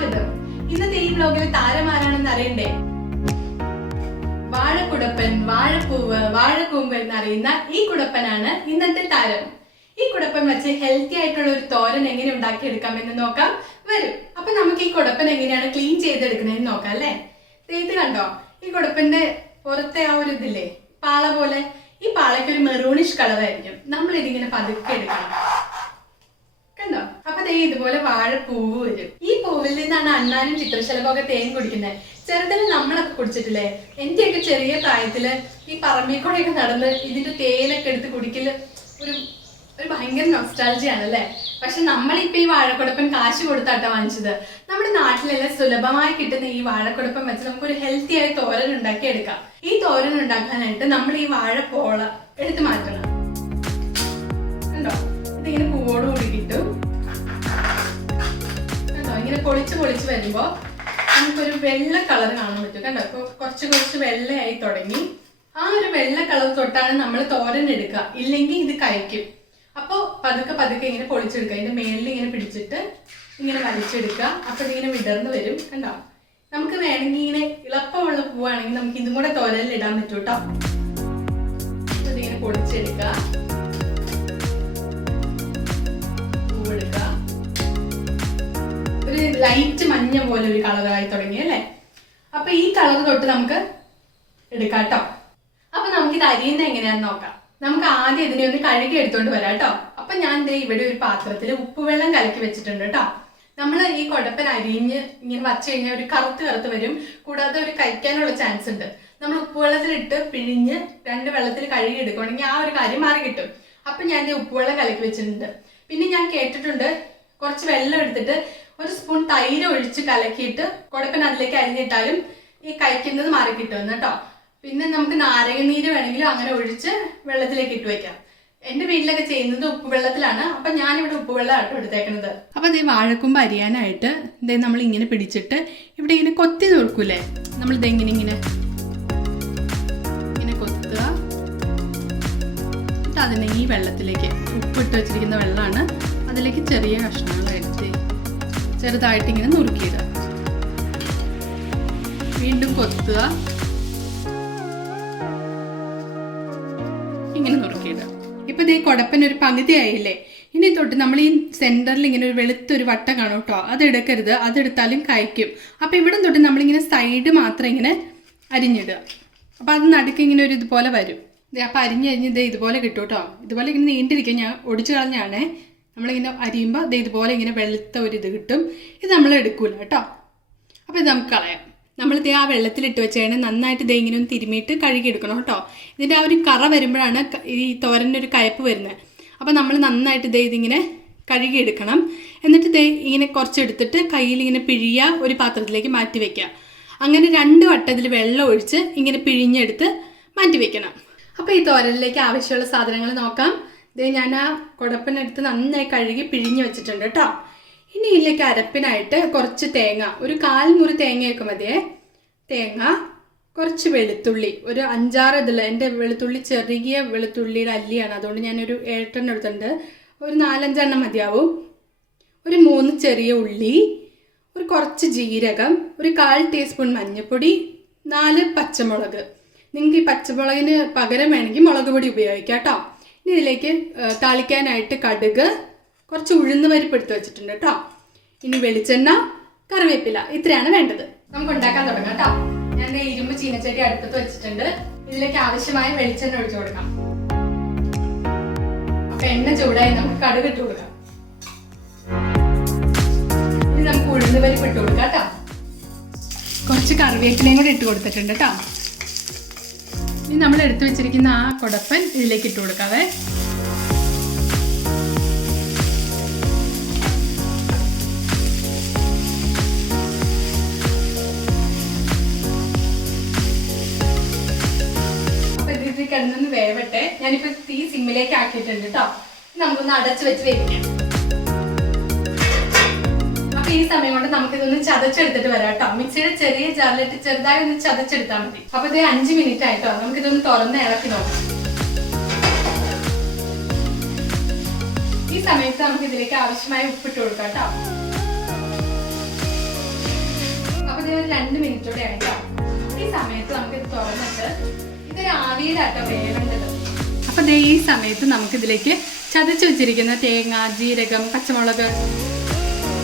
സ്വാഗതം. ഇന്നത്തെ ഈ വ്ലോഗിൽ താരമാരാണെന്ന് അറിയണ്ടേ? വാഴക്കുടപ്പൻ, വാഴപ്പൂവ്, വാഴക്കൂമ്പ് എന്നറിയുന്ന ഈ കുടപ്പനാണ് ഇന്നത്തെ താരം. ഈ കുടപ്പൻ വെച്ച് ഹെൽത്തി ആയിട്ടുള്ള ഒരു തോരൻ എങ്ങനെ ഉണ്ടാക്കിയെടുക്കാം എന്ന് നോക്കാം. വരും. അപ്പൊ നമുക്ക് ഈ കുടപ്പൻ എങ്ങനെയാണ് ക്ലീൻ ചെയ്തെടുക്കണേന്ന് നോക്കാം അല്ലേ? ഇത് കണ്ടോ, ഈ കുടപ്പന്റെ പുറത്തെ ആ ഒരു ഇതില്ലേ, പാള പോലെ, ഈ പാളയ്ക്ക് ഒരു മെറൂണിഷ് കളറായിരിക്കും. നമ്മൾ ഇതിങ്ങനെ പതുക്കെ എടുക്കണം. കണ്ടോ? അപ്പൊ ഇതുപോലെ വാഴപ്പൂവ് വരും. ഈ പൂവിൽ നിന്നാണ് അണ്ണാനും ചിത്രശലഭമൊക്കെ തേൻ കുടിക്കുന്നത്. ചെറുതിന് നമ്മളൊക്കെ കുടിച്ചിട്ടില്ലേ? എന്റെയൊക്കെ ചെറിയ പ്രായത്തില് ഈ പറമ്പിൽ കൂടെയൊക്കെ നടന്ന് ഇതിന്റെ തേനൊക്കെ എടുത്ത് കുടിക്കല് ഒരു ഭയങ്കര നൊസ്റ്റാൾജിയാണ് അല്ലേ? പക്ഷെ നമ്മളിപ്പോ ഈ വാഴക്കുടപ്പൻ കാശ് കൊടുത്താട്ടോ വാങ്ങിച്ചത്. നമ്മുടെ നാട്ടിലെല്ലാം സുലഭമായി കിട്ടുന്ന ഈ വാഴക്കുടപ്പൻ വെച്ച് നമുക്കൊരു ഹെൽത്തി ആയ തോരൻ ഉണ്ടാക്കി എടുക്കാം. ഈ തോരൻ ഉണ്ടാക്കാനായിട്ട് നമ്മൾ ഈ വാഴപ്പോള എടുത്ത് മാറ്റണം. കണ്ടോ? ഇതിങ്ങനെ പൂവോടുകൂടി കിട്ടും. കണ്ടോ? ഇങ്ങനെ പൊളിച്ച് വരുമ്പോ നമുക്കൊരു വെള്ള കളർ കാണാൻ പറ്റും. കണ്ടോ? കുറച്ച് വെള്ളയായി തുടങ്ങി. ആ ഒരു വെള്ള കളർ തൊട്ടാണ് നമ്മൾ തോരൻ എടുക്കുക. ഇല്ലെങ്കിൽ ഇത് കഴിക്കും. അപ്പൊ പതുക്കെ ഇങ്ങനെ പൊളിച്ചെടുക്കുക. ഇതിന്റെ മേളിൽ ഇങ്ങനെ പിടിച്ചിട്ട് ഇങ്ങനെ വലിച്ചെടുക്കുക. അപ്പൊ ഇതിങ്ങനെ വിടർന്ന് വരും. കണ്ടോ? നമുക്ക് വേണമെങ്കിൽ ഇങ്ങനെ ഇളപ്പമുള്ള പൂവാണെങ്കിൽ നമുക്ക് ഇതും കൂടെ തോരനിൽ ഇടാൻ പറ്റും കേട്ടോ. ഇതിങ്ങനെ പൊളിച്ചെടുക്കുക. പൂവെടുക്കുക. ഒരു ലൈറ്റ് മഞ്ഞ പോലെ ഒരു കളറായി തുടങ്ങി അല്ലേ? അപ്പൊ ഈ കളർ തൊട്ട് നമുക്ക് എടുക്കാം കേട്ടോ. അപ്പൊ നമുക്കിത് അരിയുന്നത് എങ്ങനെയാന്ന് നോക്കാം. നമുക്ക് ആദ്യം ഇതിനെ ഒന്ന് കഴുകി എടുത്തോണ്ട് വരാം കേട്ടോ. അപ്പൊ ഞാൻ ഇവിടെ ഒരു പാത്രത്തിൽ ഉപ്പുവെള്ളം കലക്കി വെച്ചിട്ടുണ്ട് കേട്ടോ. നമ്മൾ ഈ കുടപ്പൻ അരിഞ്ഞ് ഇങ്ങനെ വച്ചു കഴിഞ്ഞാൽ ഒരു കറുത്ത് വരും. കൂടാതെ ഒരു കഴിക്കാനുള്ള ചാൻസ് ഉണ്ട്. നമ്മൾ ഉപ്പുവെള്ളത്തിലിട്ട് പിഴിഞ്ഞ് 2 വെള്ളത്തിൽ കഴുകി എടുക്കുകയാണെങ്കിൽ ആ ഒരു കാര്യം മാറി കിട്ടും. അപ്പൊ ഞാൻ ഉപ്പുവെള്ളം കലക്കി വെച്ചിട്ടുണ്ട്. പിന്നെ ഞാൻ കേട്ടിട്ടുണ്ട്, കുറച്ച് വെള്ളം എടുത്തിട്ട് 1 സ്പൂൺ തൈര് ഒഴിച്ച് കലക്കിയിട്ട് കുടപ്പൻ അതിലേക്ക് അരിഞ്ഞിട്ടാലും ഈ കഴിക്കുന്നത് മാറി കിട്ടുമെന്ന് കേട്ടോ. പിന്നെ നമുക്ക് നാരങ്ങ നീര് വേണമെങ്കിലും അങ്ങനെ ഒഴിച്ച് വെള്ളത്തിലേക്ക് ഇട്ട് വെക്കാം. എന്റെ വീട്ടിലൊക്കെ ചെയ്യുന്നത് ഉപ്പുവെള്ളത്തിലാണ്. അപ്പൊ ഞാനിവിടെ ഉപ്പുവെള്ളമായിട്ട് എടുത്തേക്കുന്നത്. അപ്പൊ വാഴക്കൂമ്പ് അരിയാനായിട്ട് നമ്മൾ ഇങ്ങനെ പിടിച്ചിട്ട് ഇവിടെ ഇങ്ങനെ കൊത്തി നോക്കൂലേ, നമ്മൾ ഇങ്ങനെ കൊത്തുക. എന്നിട്ട് അതിനെ ഈ വെള്ളത്തിലേക്ക്, ഉപ്പിട്ട് വെച്ചിരിക്കുന്ന വെള്ളമാണ്, അതിലേക്ക് ചെറിയ കഷ്ണങ്ങൾ എടുത്ത് ചെറുതായിട്ട് ഇങ്ങനെ നുറുക്കിയിടുക. വീണ്ടും കൊത്തുക, ഇങ്ങനെ നുറുക്കിയിടുക. ഇപ്പൊ ഈ കുടപ്പൻ ഒരു പകുതി ആയില്ലേ? ഇനി തൊട്ട് നമ്മൾ ഈ സെന്ററിൽ ഇങ്ങനെ ഒരു വെളുത്തൊരു വട്ടം കാണും കേട്ടോ. അത് എടുക്കരുത്, അതെടുത്താലും കഴിക്കും. അപ്പൊ ഇവിടെ തൊട്ട് നമ്മളിങ്ങനെ സൈഡ് മാത്രം ഇങ്ങനെ അരിഞ്ഞിടുക. അപ്പൊ അത് നടുക്ക് ഇങ്ങനെ ഒരു ഇതുപോലെ വരും. അപ്പൊ അരിഞ്ഞ് ഇതുപോലെ കിട്ടും കേട്ടോ. ഇതുപോലെ ഇങ്ങനെ നീണ്ടിരിക്കും. ഞാൻ ഒടിച്ചു കളഞ്ഞാണേ. നമ്മളിങ്ങനെ അരിയുമ്പോൾ ഇതുപോലെ ഇങ്ങനെ വെളുത്ത ഒരു ഇത് കിട്ടും. ഇത് നമ്മൾ എടുക്കൂല കേട്ടോ. അപ്പൊ ഇത് നമുക്ക് കളയാം. നമ്മൾ ആ വെള്ളത്തിലിട്ട് വെച്ചാൽ നന്നായിട്ട് ഇങ്ങനെ ഒന്ന് തിരുമിയിട്ട് കഴുകിയെടുക്കണം കേട്ടോ. ഇതിൻ്റെ ആ ഒരു കറ വരുമ്പോഴാണ് ഈ തോരൻ്റെ ഒരു കയ്പ്പ് വരുന്നത്. അപ്പോൾ നമ്മൾ നന്നായിട്ട് ഇതിങ്ങനെ കഴുകിയെടുക്കണം. എന്നിട്ട് ഇങ്ങനെ കുറച്ചെടുത്തിട്ട് കയ്യിൽ ഇങ്ങനെ പിഴിയുക, ഒരു പാത്രത്തിലേക്ക് മാറ്റി വയ്ക്കുക. അങ്ങനെ 2 വട്ടത്തിൽ വെള്ളം ഒഴിച്ച് ഇങ്ങനെ പിഴിഞ്ഞെടുത്ത് മാറ്റി വയ്ക്കണം. അപ്പോൾ ഈ തോരനിലേക്ക് ആവശ്യമുള്ള സാധനങ്ങൾ നോക്കാം. ഞാൻ ആ കുടപ്പനെടുത്ത് നന്നായി കഴുകി പിഴിഞ്ഞ് വെച്ചിട്ടുണ്ട് കേട്ടോ. ഇനി ഇതിലേക്ക് അരപ്പിനായിട്ട് കുറച്ച് തേങ്ങ, ഒരു 1/4 മുറി തേങ്ങയൊക്കെ മതിയേ. തേങ്ങ, കുറച്ച് വെളുത്തുള്ളി, ഒരു 5-6 ഇതില്ല. എൻ്റെ വെളുത്തുള്ളി ചെറിയ വെളുത്തുള്ളിയുടെ അല്ലിയാണ്, അതുകൊണ്ട് ഞാനൊരു 7 എണ്ണം എടുത്തിട്ടുണ്ട്. ഒരു 4-5 എണ്ണം മതിയാവും. ഒരു 3 ചെറിയ ഉള്ളി, ഒരു കുറച്ച് ജീരകം, ഒരു 1/4 ടീസ്പൂൺ മഞ്ഞൾപ്പൊടി, 4 പച്ചമുളക്. നിങ്ങൾക്ക് ഈ പച്ചമുളകിന് പകരം വേണമെങ്കിൽ മുളക് പൊടി ഉപയോഗിക്കാം കേട്ടോ. ഇനി ഇതിലേക്ക് താളിക്കാനായിട്ട് കടുക്, കുറച്ച് ഉഴുന്ന് പരിപ്പ് എടുത്ത് വെച്ചിട്ടുണ്ട് കേട്ടോ. ഇനി വെളിച്ചെണ്ണ, കറിവേപ്പില, ഇത്രയാണ് വേണ്ടത്. നമുക്ക് ഉണ്ടാക്കാൻ തുടങ്ങാം കേട്ടോ. ഞാൻ ഇരുമ്പ് ചീനച്ചട്ടി അടുപ്പത്ത് വെച്ചിട്ടുണ്ട്. ഇതിലേക്ക് ആവശ്യമായ വെളിച്ചെണ്ണ ഒഴിച്ചു കൊടുക്കാം. അപ്പൊ എണ്ണ ചൂടായി നമുക്ക് കടുക് ഇട്ട് കൊടുക്കാം. ഇനി നമുക്ക് ഉഴുന്ന് പരിപ്പ് ഇട്ട് കൊടുക്കാം കേട്ടോ. കുറച്ച് കറിവേപ്പിലയും കൂടി ഇട്ട് കൊടുത്തിട്ടുണ്ട് കേട്ടോ. ഇനി നമ്മൾ എടുത്തു വെച്ചിരിക്കുന്ന ആ കുടപ്പൻ ഇതിലേക്ക് ഇട്ട് കൊടുക്കാവേ. കിടന്നൊന്ന് വേവട്ടെ. ഞാനിപ്പോ തീ സിമ്മിലേക്ക് ആക്കിയിട്ടുണ്ട് കേട്ടോ. നമുക്കൊന്ന് അടച്ചു വെച്ച് വേവിക്കാം. അപ്പൊ ഈ സമയം കൊണ്ട് നമുക്കിതൊന്ന് ചതച്ചെടുത്തിട്ട് വരാം കേട്ടോ. മിക്സിയുടെ ചെറിയ ജാറിലിട്ട് ചെറുതായി ഒന്ന് ചതച്ചെടുത്താൽ മതി. അപ്പൊ ഇത് 5 മിനിറ്റ് ആയിട്ടോ. നമുക്കിതൊന്ന് തുറന്ന് ഇളക്കി നോക്കാം. ഈ സമയത്ത് നമുക്ക് ഇതിലേക്ക് ആവശ്യമായ ഉപ്പിട്ട് കൊടുക്കാം കേട്ടോ. ഒരു 2 മിനിറ്റോടെ ആയിട്ടോ. ഈ സമയത്ത് നമുക്ക് ഇത് തുറന്നിട്ട് ഇതൊരു ആവിയിലാട്ടോ വേവേണ്ടത്. അപ്പൊ ദേ ഈ സമയത്ത് നമുക്ക് ഇതിലേക്ക് ചതച്ച് വെച്ചിരിക്കുന്ന തേങ്ങ, ജീരകം, പച്ചമുളക്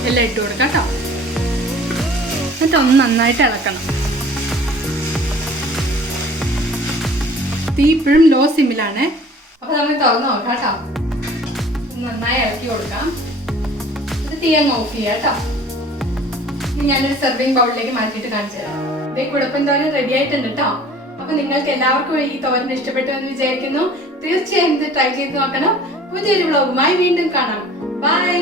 എല്ലാം ഇട്ട് കൊടുക്കാം കേട്ടോ. എന്നിട്ട് ഒന്ന് നന്നായിട്ട് ഇളക്കണം. തീ ഇപ്പോഴും ലോ സിമ്മിലാണ്. അപ്പൊ നമുക്ക് തുറന്ന് നോക്കാം കേട്ടോ. നന്നായി ഇളക്കി കൊടുക്കാം. ഇത് തീ അങ്ങ് ഓഫ് ചെയ്യാം കേട്ടോ. ഇനി ഞാനൊരു സെർവിങ് ബൗളിലേക്ക് മാറ്റിയിട്ട് കാണിച്ചു തരാം. ഇതേ കുടപ്പൻ തോരൻ റെഡി ആയിട്ടുണ്ട് കേട്ടോ. അപ്പൊ നിങ്ങൾക്ക് എല്ലാവർക്കും ഈ തോരൻ ഇഷ്ടപ്പെട്ടു എന്ന് വിചാരിക്കുന്നു. തീർച്ചയായും ഇത് ട്രൈ ചെയ്ത് നോക്കണം. പുതിയൊരു വ്ളോഗുമായി വീണ്ടും കാണാം. ബൈ.